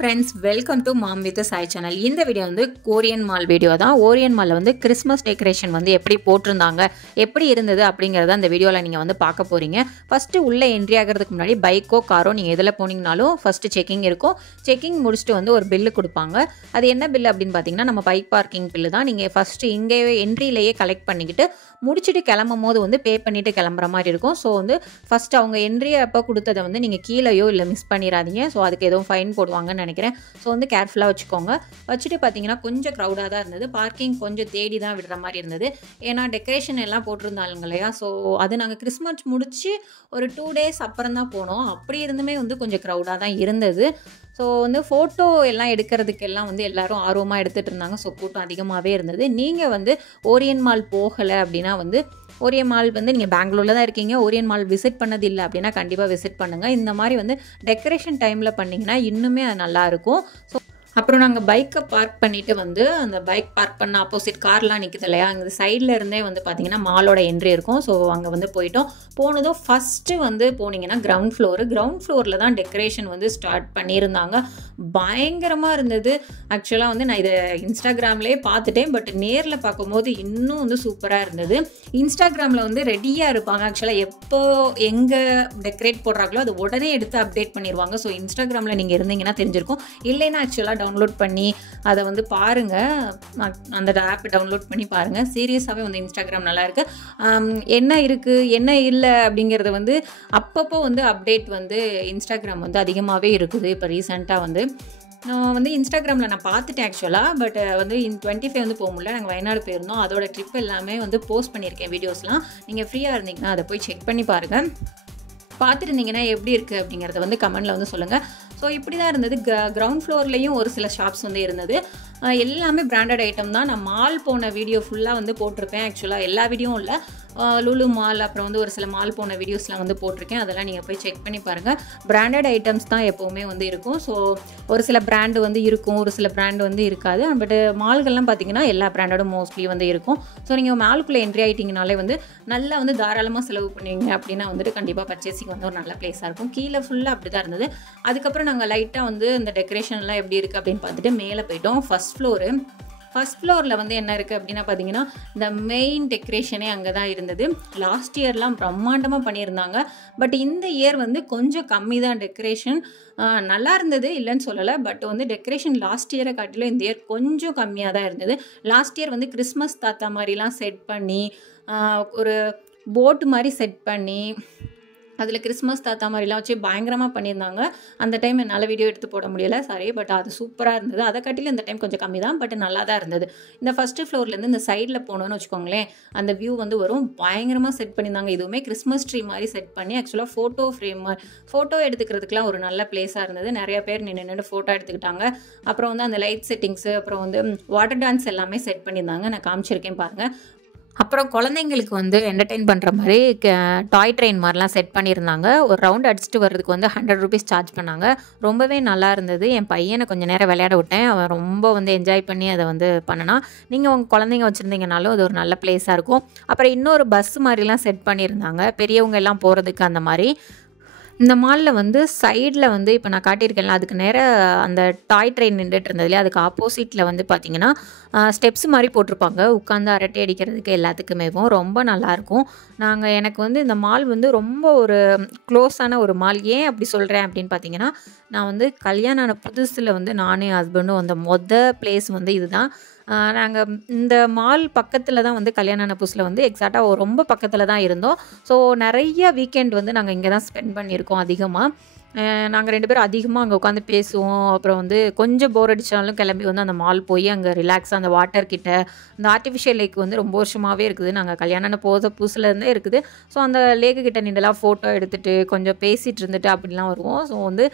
Friends, welcome to mom with Sai channel. இந்த video வந்து Orion mall video தான். ஓரியன் மாலில் வந்து கிறிஸ்மஸ் டெக்கரேஷன் வந்து எப்படி போட்டிருந்தாங்க, எப்படி இருந்தது அப்படிங்கிறத அந்த வீடியோவில் நீங்கள் வந்து பார்க்க போகிறீங்க. ஃபஸ்ட்டு உள்ளே என்ட்ரி ஆகிறதுக்கு முன்னாடி பைக்கோ காரோ நீங்கள் எதில் போனீங்கனாலும் ஃபஸ்ட்டு செக்கிங் இருக்கும். செக்கிங் முடிச்சுட்டு வந்து ஒரு பில்லு கொடுப்பாங்க. அது என்ன பில் அப்படின்னு பார்த்தீங்கன்னா நம்ம பைக் பார்க்கிங் பில்லு தான். நீங்கள் ஃபஸ்ட்டு இங்கே என்ட்ரியிலேயே கலெக்ட் பண்ணிக்கிட்டு முடிச்சுட்டு கிளம்பும் போது வந்து பே பண்ணிவிட்டு கிளம்புற மாதிரி இருக்கும். ஸோ வந்து ஃபஸ்ட்டு அவங்க என்ட்ரி அப்போ கொடுத்ததை வந்து நீங்கள் கீழேயோ இல்லை மிஸ் பண்ணிடாதீங்க. ஸோ அதுக்கு எதுவும் ஃபைன் போடுவாங்கன்னு நினைக்கிறேன். ஸோ வந்து கேர்ஃபுல்லாக வச்சுக்கோங்க. வச்சுட்டு பார்த்தீங்கன்னா கொஞ்சம் க்ரௌடாக தான் இருந்தது. பார்க்கிங் கொஞ்சம் தேடி தான் விடுற மாதிரி இருந்தது. ஏன்னா டெக்கரேஷன் எல்லாம் போட்டிருந்தாங்க இல்லையா. ஸோ அது நாங்கள் கிறிஸ்மஸ் முடித்து ஒரு 2 days அப்புறம் தான் போனோம். அப்படி இருந்துமே வந்து கொஞ்சம் க்ரௌடாக தான் இருந்தது. ஸோ வந்து ஃபோட்டோ எல்லாம் எடுக்கிறதுக்கெல்லாம் வந்து எல்லோரும் ஆர்வமாக எடுத்துகிட்டு இருந்தாங்க. ஸோ கூட்டம் அதிகமாகவே இருந்தது. நீங்கள் வந்து ஓரியன் மால் போகலை அப்படின்னா வந்து ஓரியன் மால் வந்து நீங்கள் பெங்களூரில் தான் இருக்கீங்க, ஓரியன் மால் விசிட் பண்ணது இல்லை அப்படின்னா கண்டிப்பாக விசிட் பண்ணுங்கள். இந்த மாதிரி வந்து டெக்கரேஷன் டைமில் பண்ணிங்கன்னா இன்னுமே அது நல்லாயிருக்கும். ஸோ அப்புறம் நாங்கள் பைக்கை பார்க் பண்ணிவிட்டு வந்து அந்த பைக் பார்க் பண்ண ஆப்போசிட் கார்லாம் நிற்குது இல்லையா, அங்கே சைடில் இருந்தே வந்து பார்த்திங்கன்னா மாலோட என்ட்ரி இருக்கும். ஸோ அங்கே வந்து போயிட்டோம். போனதும் ஃபஸ்ட்டு வந்து போனீங்கன்னா கிரவுண்ட் ஃப்ளோரில் தான் டெக்கரேஷன் வந்து ஸ்டார்ட் பண்ணியிருந்தாங்க. பயங்கரமாக இருந்தது. ஆக்சுவலாக வந்து நான் இதை இன்ஸ்டாகிராம்லேயே பார்த்துட்டேன், பட் நேரில் பார்க்கும்போது இன்னும் வந்து சூப்பராக இருந்தது. இன்ஸ்டாகிராமில் வந்து ரெடியாக இருப்பாங்க. ஆக்சுவலாக எப்போ எங்கே டெக்கரேட் போடுறாங்களோ அது உடனே எடுத்து அப்டேட் பண்ணிடுவாங்க. ஸோ இன்ஸ்டாகிராமில் நீங்கள் இருந்தீங்கன்னா தெரிஞ்சிருக்கும். இல்லைன்னா ஆக்சுவலாக டவுன்லோட் பண்ணி அதை வந்து பாருங்கள். அந்த ஆப் டவுன்லோட் பண்ணி பாருங்கள். சீரியஸாகவே வந்து இன்ஸ்டாகிராம் நல்லாயிருக்கு. என்ன இருக்குது என்ன இல்லை அப்படிங்கிறத வந்து அப்பப்போ வந்து அப்டேட் வந்து இன்ஸ்டாகிராம் வந்து அதிகமாகவே இருக்குது. இப்போ ரீசெண்டாக வந்து இன்ஸ்டாகிராமில் நான் பார்த்துட்டேன் ஆக்சுவலாக. பட் வந்து 25 வந்து போக முடியல. நாங்கள் வயநாடு போயிருந்தோம். அதோட ட்ரிப் எல்லாமே வந்து போஸ்ட் பண்ணியிருக்கேன் வீடியோஸ்லாம். நீங்கள் ஃப்ரீயாக இருந்தீங்கன்னா அதை போய் செக் பண்ணி பாருங்கள். பார்த்துருந்தீங்கன்னா எப்படி இருக்குது அப்படிங்கிறத வந்து கமெண்டில் வந்து சொல்லுங்கள். ஸோ இப்படி தான் இருந்தது. கிரவுண்ட் ஃப்ளோர்லேயும் ஒரு சில ஷாப்ஸ் வந்து இருந்தது. எல்லாமே பிராண்டட் ஐட்டம் தான். நான் மால் போன வீடியோ ஃபுல்லாக வந்து போட்டிருப்பேன். ஆக்சுவலாக எல்லா வீடியோவும் இல்லை, லுலு மால் அப்புறம் வந்து ஒரு சில மால் போன வீடியோஸ்லாம் வந்து போட்டிருக்கேன். அதெல்லாம் நீங்கள் போய் செக் பண்ணி பாருங்கள். பிராண்டட் ஐட்டம்ஸ் தான் எப்போவுமே வந்து இருக்கும். ஸோ ஒரு சில பிராண்டு வந்து இருக்கும், ஒரு சில பிராண்டு வந்து இருக்காது. பட் மால்கள்லாம் பார்த்தீங்கன்னா எல்லா பிராண்டடும் மோஸ்ட்லி வந்து இருக்கும். ஸோ நீங்கள் மாலுக்குள்ளே என்ட்ரி ஆகிட்டிங்கனாலே வந்து நல்லா வந்து தாராளமாக செலவு பண்ணுவீங்க அப்படின்னா வந்துட்டு கண்டிப்பாக பர்ச்சேசிங் வந்து ஒரு நல்ல பிளேஸாக இருக்கும். கீழே ஃபுல்லாக அப்படி தான் இருந்தது. அதுக்கப்புறம் நாங்கள் லைட்டாக வந்து இந்த டெக்கரேஷன்லாம் எப்படி இருக்குது அப்படின்னு பார்த்துட்டு மேலே போயிட்டோம். ஃபஸ்ட் ஃப்ளோரில் வந்து என்ன இருக்குது அப்படின்னா பார்த்தீங்கன்னா இந்த மெயின் டெக்கரேஷனே அங்கே தான் இருந்தது. லாஸ்ட் இயர்லாம் பிரம்மாண்டமாக பண்ணியிருந்தாங்க. பட் இந்த இயர் வந்து கொஞ்சம் கம்மி தான் டெக்கரேஷன். நல்லா இருந்தது, இல்லைன்னு சொல்லலை. பட் வந்து டெக்கரேஷன் லாஸ்ட் இயரை காட்டிலும் இந்த இயர் கொஞ்சம் கம்மியாக தான் இருந்தது. லாஸ்ட் இயர் வந்து கிறிஸ்மஸ் தாத்தா மாதிரிலாம் செட் பண்ணி ஒரு போட்டு மாதிரி செட் பண்ணி அதில் கிறிஸ்மஸ் தாத்தா மாதிரிலாம் வச்சு பயங்கரமாக பண்ணியிருந்தாங்க. அந்த டைம் என்னால் வீடியோ எடுத்து போட முடியலை, சாரி. பட் அது சூப்பராக இருந்தது. அதை காட்டிலும் இந்த டைம் கொஞ்சம் கம்மி தான், பட் நல்லா தான் இருந்தது. இந்த ஃபஸ்ட்டு ஃப்ளோர்லேருந்து இந்த சைடில் போனோன்னு வச்சுக்கோங்களேன், அந்த வியூ வந்து வரும். பயங்கரமாக செட் பண்ணியிருந்தாங்க. இதுவுமே கிறிஸ்மஸ் ட்ரீ மாதிரி செட் பண்ணி ஆக்சுவலாக ஃபோட்டோ எடுத்துக்கிறதுக்குலாம் ஒரு நல்ல பிளேஸாக இருந்தது. நிறைய பேர் நின்று ஃபோட்டோ எடுத்துக்கிட்டாங்க. அப்புறம் வந்து அந்த லைட் செட்டிங்ஸு, அப்புறம் வந்து வாட்டர் டான்ஸ் எல்லாமே செட் பண்ணியிருந்தாங்க. நான் காமிச்சிருக்கேன் பாருங்கள். அப்புறம் குழந்தைங்களுக்கு வந்து என்டர்டெயின் பண்ணுற மாதிரி டாய் ட்ரெயின் மாதிரிலாம் செட் பண்ணியிருந்தாங்க. ஒரு ரவுண்ட் அடிச்சுட்டு வர்றதுக்கு வந்து 100 rupees சார்ஜ் பண்ணாங்க. ரொம்பவே நல்லா இருந்தது. என் பையனை கொஞ்சம் நேரம் விளையாட விட்டேன். அவன் ரொம்ப வந்து என்ஜாய் பண்ணி அதை வந்து பண்ணினா. நீங்கள் உங்கள் குழந்தைங்க வச்சுருந்தீங்கனாலும் அது ஒரு நல்ல பிளேஸாக இருக்கும். அப்புறம் இன்னொரு பஸ் மாதிரிலாம் செட் பண்ணியிருந்தாங்க, பெரியவங்க எல்லாம் போகிறதுக்கு. அந்த மாதிரி இந்த மாலில் வந்து சைடில் வந்து இப்போ நான் காட்டியிருக்கேன்ல, அதுக்கு நேராக அந்த டாய் ட்ரெயின் நின்றுட்டு இருந்தது இல்லையா, அதுக்கு ஆப்போசிட்டில் வந்து பார்த்திங்கன்னா ஸ்டெப்ஸ் மாதிரி போட்டிருப்பாங்க. உட்காந்து அரட்டை அடிக்கிறதுக்கு எல்லாத்துக்குமேவும் ரொம்ப நல்லாயிருக்கும். எனக்கு வந்து இந்த மால் வந்து ரொம்ப ஒரு க்ளோஸான ஒரு மால். ஏன் அப்படி சொல்கிறேன் அப்படின்னு பார்த்தீங்கன்னா, நான் வந்து கல்யாணம் ஆன புதுசில் வந்து நானும் என் ஹஸ்பண்டும் அந்த பிளேஸ் வந்து இதுதான். நாங்கள் இந்த மால் பக்கத்தில் தான் வந்து கல்யாணம் ஆன புதுசில் வந்து எக்ஸாக்டாக ரொம்ப பக்கத்தில் தான் இருந்தோம். ஸோ நிறைய வீக்கெண்ட் வந்து நாங்கள் இங்கே தான் ஸ்பெண்ட் பண்ணியிருக்கோம் அதிகமாக. நாங்கள் 2 பேரும் அதிகமாக அங்கே உட்காந்து பேசுவோம். அப்புறம் வந்து கொஞ்சம் போர் அடித்தாலும் கிளம்பி வந்து அந்த மால் போய் அங்கே ரிலாக்ஸாக அந்த வாட்டர் கிட்ட இந்த ஆர்டிஃபிஷியல் லேக் வந்து ரொம்ப வருஷமாகவே இருக்குது. நாங்கள் கல்யாணம் போத புதுசுலேருந்தே இருக்குது. ஸோ அந்த லேக்கு கிட்ட நின்றுலாம் ஃபோட்டோ எடுத்துகிட்டு கொஞ்சம் பேசிகிட்டு இருந்துட்டு அப்படிலாம் வருவோம். ஸோ வந்து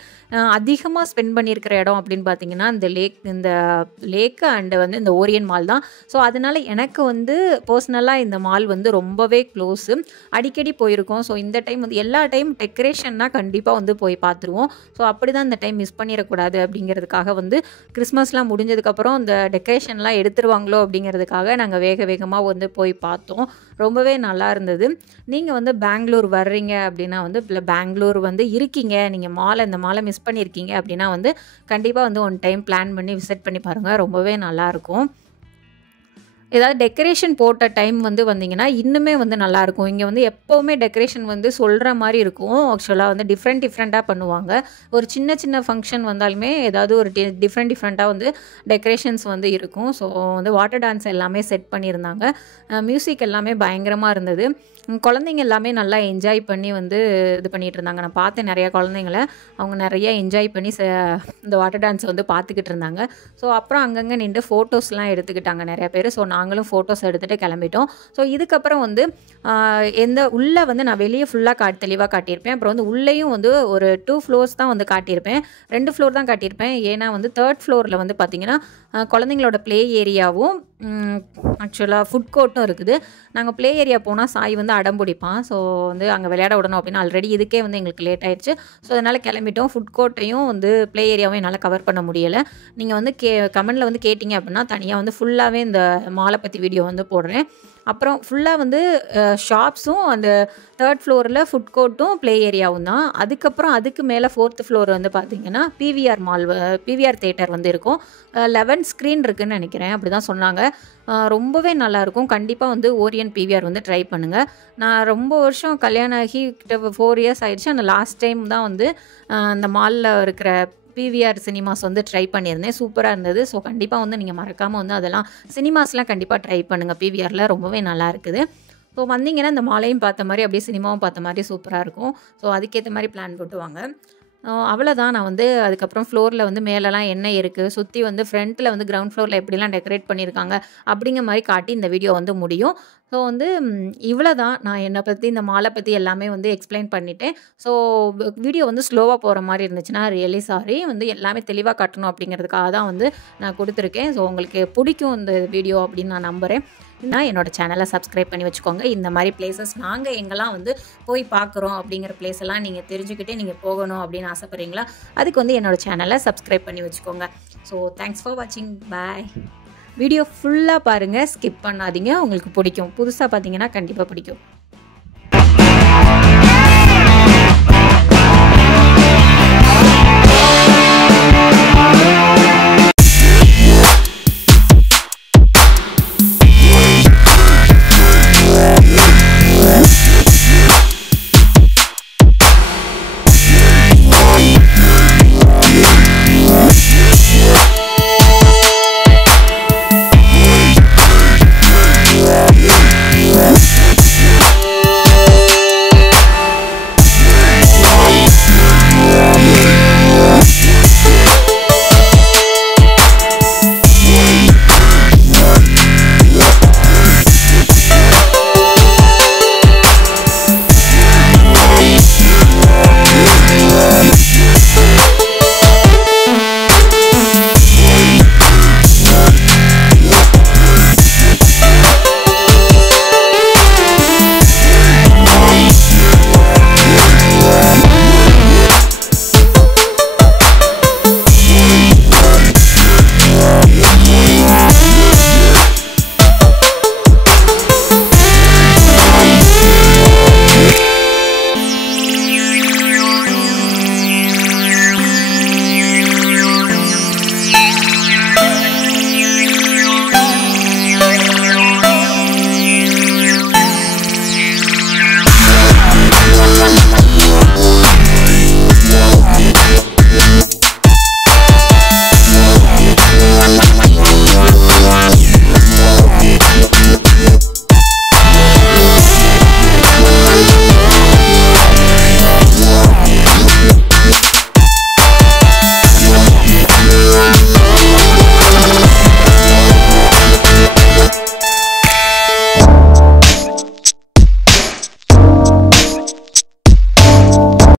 அதிகமாக ஸ்பெண்ட் பண்ணியிருக்கிற இடம் அப்படின்னு பார்த்தீங்கன்னா இந்த லேக்கு அண்டு வந்து இந்த ஓரியன் மால் தான். ஸோ அதனால் எனக்கு வந்து பர்சனலாக இந்த மால் வந்து ரொம்பவே க்ளோஸு. அடிக்கடி போயிருக்கோம். ஸோ இந்த டைம் வந்து எல்லா டைம் டெக்கரேஷன்னா கண்டிப்பாக வந்து போய் பார்த்துருவோம். ஸோ அப்படி தான் இந்த டைம் மிஸ் பண்ணிடக்கூடாது அப்படிங்கிறதுக்காக வந்து கிறிஸ்மஸ்லாம் முடிஞ்சதுக்கப்புறம் இந்த டெக்கரேஷன்லாம் எடுத்துருவாங்களோ அப்படிங்கிறதுக்காக நாங்கள் வேகமாக வந்து போய் பார்த்தோம். ரொம்பவே நல்லா இருந்தது. நீங்கள் வந்து பெங்களூர் வர்றீங்க அப்படின்னா வந்து இல்லை பெங்களூர் வந்து இருக்கீங்க, நீங்கள் இந்த மாலை மிஸ் பண்ணியிருக்கீங்க அப்படின்னா வந்து கண்டிப்பாக வந்து ஒன் டைம் பிளான் பண்ணி விசிட் பண்ணி பாருங்கள். ரொம்பவே நல்லாயிருக்கும். ஏதாவது டெக்கரேஷன் போட்ட டைம் வந்து வந்தீங்கன்னா இன்னுமே வந்து நல்லாயிருக்கும். இங்கே வந்து எப்போவுமே டெக்கரேஷன் வந்து சொல்கிற மாதிரி இருக்கும். ஆக்சுவலாக வந்து டிஃப்ரெண்ட்டாக பண்ணுவாங்க. ஒரு சின்ன ஃபங்க்ஷன் வந்தாலுமே ஏதாவது ஒரு டிஃப்ரெண்ட்டாக வந்து டெக்கரேஷன்ஸ் வந்து இருக்கும். ஸோ வந்து வாட்டர் டான்ஸ் எல்லாமே செட் பண்ணியிருந்தாங்க. மியூசிக் எல்லாமே பயங்கரமாக இருந்தது. குழந்தைங்க எல்லாமே நல்லா என்ஜாய் பண்ணி வந்து இது பண்ணிகிட்டு இருந்தாங்க. நான் பார்த்தேன் நிறையா குழந்தைங்கள, அவங்க நிறையா என்ஜாய் பண்ணி இந்த வாட்டர் டான்ஸை வந்து பார்த்துக்கிட்டு இருந்தாங்க. ஸோ அப்புறம் அங்கங்கே நின்று ஃபோட்டோஸ்லாம் எடுத்துக்கிட்டாங்க நிறையா பேர். ஸோ நாங்களும் ஃபோட்டோஸ் எடுத்துகிட்டு கிளம்பிட்டோம். ஸோ இதுக்கப்புறம் வந்து உள்ளே வந்து நான் வெளியே ஃபுல்லாக தெளிவாக காட்டியிருப்பேன். அப்புறம் வந்து உள்ளேயும் வந்து ஒரு 2 ஃப்ளோர்ஸ் தான் வந்து காட்டியிருப்பேன். 2 ஃப்ளோர் தான் காட்டியிருப்பேன். ஏன்னா வந்து 3rd ஃப்ளோரில் வந்து பார்த்திங்கன்னா குழந்தைங்களோட ப்ளே ஏரியாவும் ஆக்சுவலாக ஃபுட் கோர்ட்டும் இருக்குது. நாங்கள் ப்ளே ஏரியா போனால் சாய் வந்து அடம் பிடிப்பான். ஸோ வந்து அங்கே விளையாட விடணும் அப்படின்னு ஆல்ரெடி இதுக்கே வந்து எங்களுக்கு லேட் ஆயிடுச்சு. ஸோ அதனால் கிளம்பிட்டோம். ஃபுட் கோர்ட்டையும் வந்து ப்ளே ஏரியாவும் என்னால் கவர் பண்ண முடியலை. நீங்கள் வந்து கமெண்டில் வந்து கேட்டிங்க அப்படின்னா தனியாக வந்து ஃபுல்லாகவே இந்த மாலை பற்றி வீடியோ வந்து போடுறேன். அப்புறம் ஃபுல்லாக வந்து ஷாப்ஸும் அந்த 3rd ஃப்ளோரில் ஃபுட் கோர்ட்டும் ப்ளே ஏரியாவும் தான். அதுக்கப்புறம் அதுக்கு மேலே 4th ஃப்ளோர் வந்து பார்த்திங்கன்னா பிவிஆர் தேட்டர் வந்து இருக்கும். 11 ஸ்க்ரீன் இருக்குதுன்னு நினைக்கிறேன், அப்படி தான் சொன்னாங்க. ரொம்பவே நல்லாயிருக்கும். கண்டிப்பாக வந்து ஓரியன் பிவிஆர் வந்து ட்ரை பண்ணுங்கள். நான் ரொம்ப வருஷம் கல்யாணம் ஆகி கிட்ட 4 இயர்ஸ் ஆகிடுச்சு. அந்த லாஸ்ட் டைம் தான் வந்து அந்த மாலில் இருக்கிற பிவிஆர் சினிமாஸ் வந்து ட்ரை பண்ணியிருந்தேன். சூப்பராக இருந்தது. ஸோ கண்டிப்பாக வந்து நீங்கள் மறக்காமல் வந்து அதெல்லாம் சினிமாஸ்லாம் கண்டிப்பாக ட்ரை பண்ணுங்கள். பிவிஆரில் ரொம்பவே நல்லா இருக்குது. ஸோ வந்தீங்கன்னா இந்த மாலையும் பார்த்த மாதிரி அப்படியே சினிமாவும் பார்த்த மாதிரி சூப்பராக இருக்கும். ஸோ அதுக்கேற்ற மாதிரி பிளான் போட்டு வாங்க. அவ்வளோதான். நான் வந்து அதுக்கப்புறம் ஃப்ளோரில் வந்து மேலெலாம் என்ன இருக்குது, சுற்றி வந்து ஃப்ரண்ட்டில் வந்து கிரவுண்ட் ஃப்ளோரில் எப்படிலாம் டெக்கரேட் பண்ணியிருக்காங்க அப்படிங்கிற மாதிரி காட்டி இந்த வீடியோ வந்து முடியும். ஸோ வந்து இவ்வளோ தான். நான் என்னை பற்றி இந்த மாலை பற்றி எல்லாமே வந்து எக்ஸ்பிளைன் பண்ணிட்டேன். ஸோ வீடியோ வந்து ஸ்லோவாக போகிற மாதிரி இருந்துச்சுன்னா ரியலி சாரி. வந்து எல்லாமே தெளிவாக காட்டணும் அப்படிங்கிறதுக்காக தான் வந்து நான் கொடுத்துருக்கேன். ஸோ உங்களுக்கு பிடிக்கும் இந்த வீடியோ அப்படின்னு நான் நம்புகிறேன். என்னோட சேனலை சப்ஸ்கிரைப் பண்ணி வச்சுக்கோங்க. இந்த மாதிரி பிளேசஸ் நாங்கள் எங்கெல்லாம் வந்து போய் பார்க்குறோம் அப்படிங்கிற பிளேஸ் எல்லாம் நீங்கள் தெரிஞ்சுக்கிட்டே நீங்கள் போகணும் அப்படின்னு ஆசைப்பட்றீங்களா, அதுக்கு வந்து என்னோட சேனலை சப்ஸ்கிரைப் பண்ணி வச்சுக்கோங்க. ஸோ தேங்க்ஸ் ஃபார் வாட்சிங். பாய். வீடியோ ஃபுல்லாக பாருங்கள், ஸ்கிப் பண்ணாதீங்க. உங்களுக்கு பிடிக்கும். புதுசாக பார்த்தீங்கன்னா கண்டிப்பாக பிடிக்கும்.